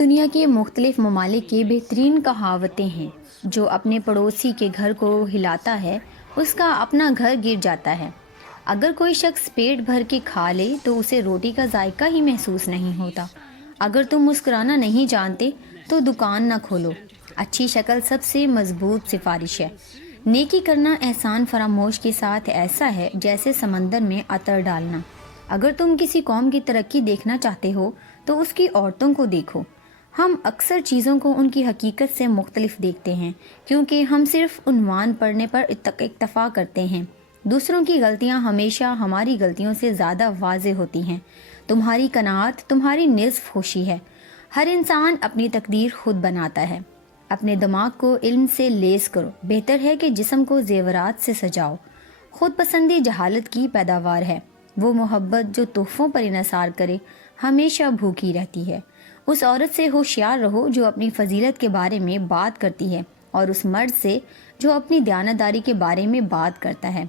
دنیا کے مختلف ممالک کی بہترین کہاوتیں ہیں، جو اپنے پڑوسی کے گھر کو ہلاتا ہے اس کا اپنا گھر گر جاتا ہے۔ اگر کوئی شخص پیٹ بھر کے کھا لے تو اسے روٹی کا ذائقہ ہی محسوس نہیں ہوتا۔ اگر تم مسکرانا نہیں جانتے تو دکان نہ کھولو۔ اچھی شکل سب سے مضبوط سفارش ہے۔ نیکی کرنا احسان فراموش کے ساتھ ایسا ہے جیسے سمندر میں عطر ڈالنا۔ اگر تم کسی قوم کی ترقی دیکھنا چاہتے ہو تو اس کی عورتوں کو دیکھو۔ ہم اکثر چیزوں کو ان کی حقیقت سے مختلف دیکھتے ہیں کیونکہ ہم صرف عنوان پڑھنے پر اکتفا کرتے ہیں۔ دوسروں کی غلطیاں ہمیشہ ہماری غلطیوں سے زیادہ واضح ہوتی ہیں۔ تمہاری قناعت تمہاری نصف ہوشی ہے۔ ہر انسان اپنی تقدیر خود بناتا ہے۔ اپنے دماغ کو علم سے لیس کرو۔ بہتر ہے کہ جسم کو زیورات سے سجاؤ۔ خود پسندی جہالت کی پیداوار ہے۔ وہ محبت جو تحفوں پر انحصار کرے ہمیشہ بھوکی رہتی ہے۔ اس عورت سے ہوشیار رہو جو اپنی فضیلت کے بارے میں بات کرتی ہے، اور اس مرد سے جو اپنی دیانتداری کے بارے میں بات کرتا ہے۔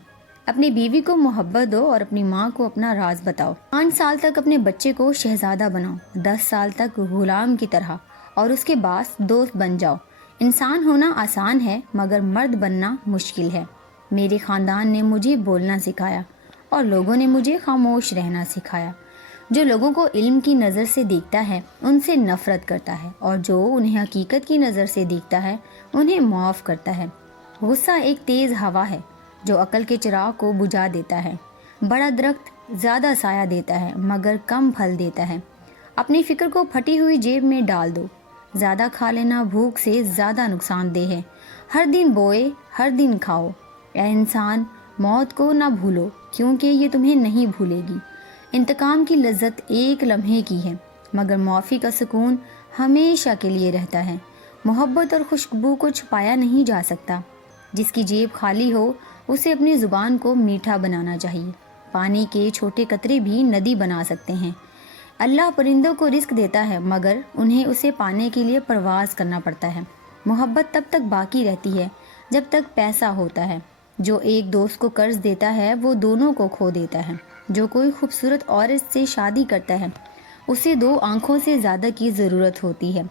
اپنی بیوی کو محبت دو اور اپنی ماں کو اپنا راز بتاؤ۔ 5 سال تک اپنے بچے کو شہزادہ بناؤ، 10 سال تک غلام کی طرح، اور اس کے بعد دوست بن جاؤ۔ انسان ہونا آسان ہے مگر مرد بننا مشکل ہے۔ میرے خاندان نے مجھے بولنا سکھایا اور لوگوں نے مجھے خاموش رہنا سکھایا۔ جو لوگوں کو علم کی نظر سے دیکھتا ہے ان سے نفرت کرتا ہے، اور جو انہیں حقیقت کی نظر سے دیکھتا ہے انہیں معاف کرتا ہے۔ غصہ ایک تیز ہوا ہے جو عقل کے چراغ کو بجھا دیتا ہے۔ بڑا درخت زیادہ سایہ دیتا ہے مگر کم پھل دیتا ہے۔ اپنی فکر کو پھٹی ہوئی جیب میں ڈال دو۔ زیادہ کھا لینا بھوک سے زیادہ نقصان دہ ہے۔ ہر دن بوئے ہر دن کھاؤ۔ اے انسان، موت کو نہ بھولو کیونکہ یہ تمہیں نہیں بھولے گی۔ انتقام کی لذت ایک لمحے کی ہے مگر معافی کا سکون ہمیشہ کے لیے رہتا ہے۔ محبت اور خوشبو کو چھپایا نہیں جا سکتا۔ جس کی جیب خالی ہو اسے اپنی زبان کو میٹھا بنانا چاہیے۔ پانی کے چھوٹے قطرے بھی ندی بنا سکتے ہیں۔ اللہ پرندوں کو رزق دیتا ہے مگر انہیں اسے پانے کے لیے پرواز کرنا پڑتا ہے۔ محبت تب تک باقی رہتی ہے جب تک پیسہ ہوتا ہے۔ جو ایک دوست کو قرض دیتا ہے وہ دونوں کو کھو دیتا ہے۔ جو کوئی خوبصورت عورت سے شادی کرتا ہے اسے 2 آنکھوں سے زیادہ کی ضرورت ہوتی ہے۔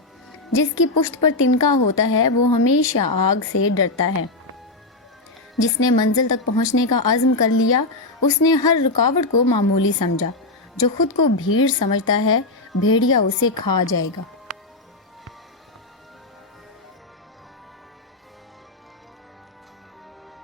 جس کی پشت پر تنکا ہوتا ہے وہ ہمیشہ آگ سے ڈرتا ہے۔ جس نے منزل تک پہنچنے کا عزم کر لیا اس نے ہر رکاوٹ کو معمولی سمجھا۔ جو خود کو بھیڑ سمجھتا ہے بھیڑیا اسے کھا جائے گا۔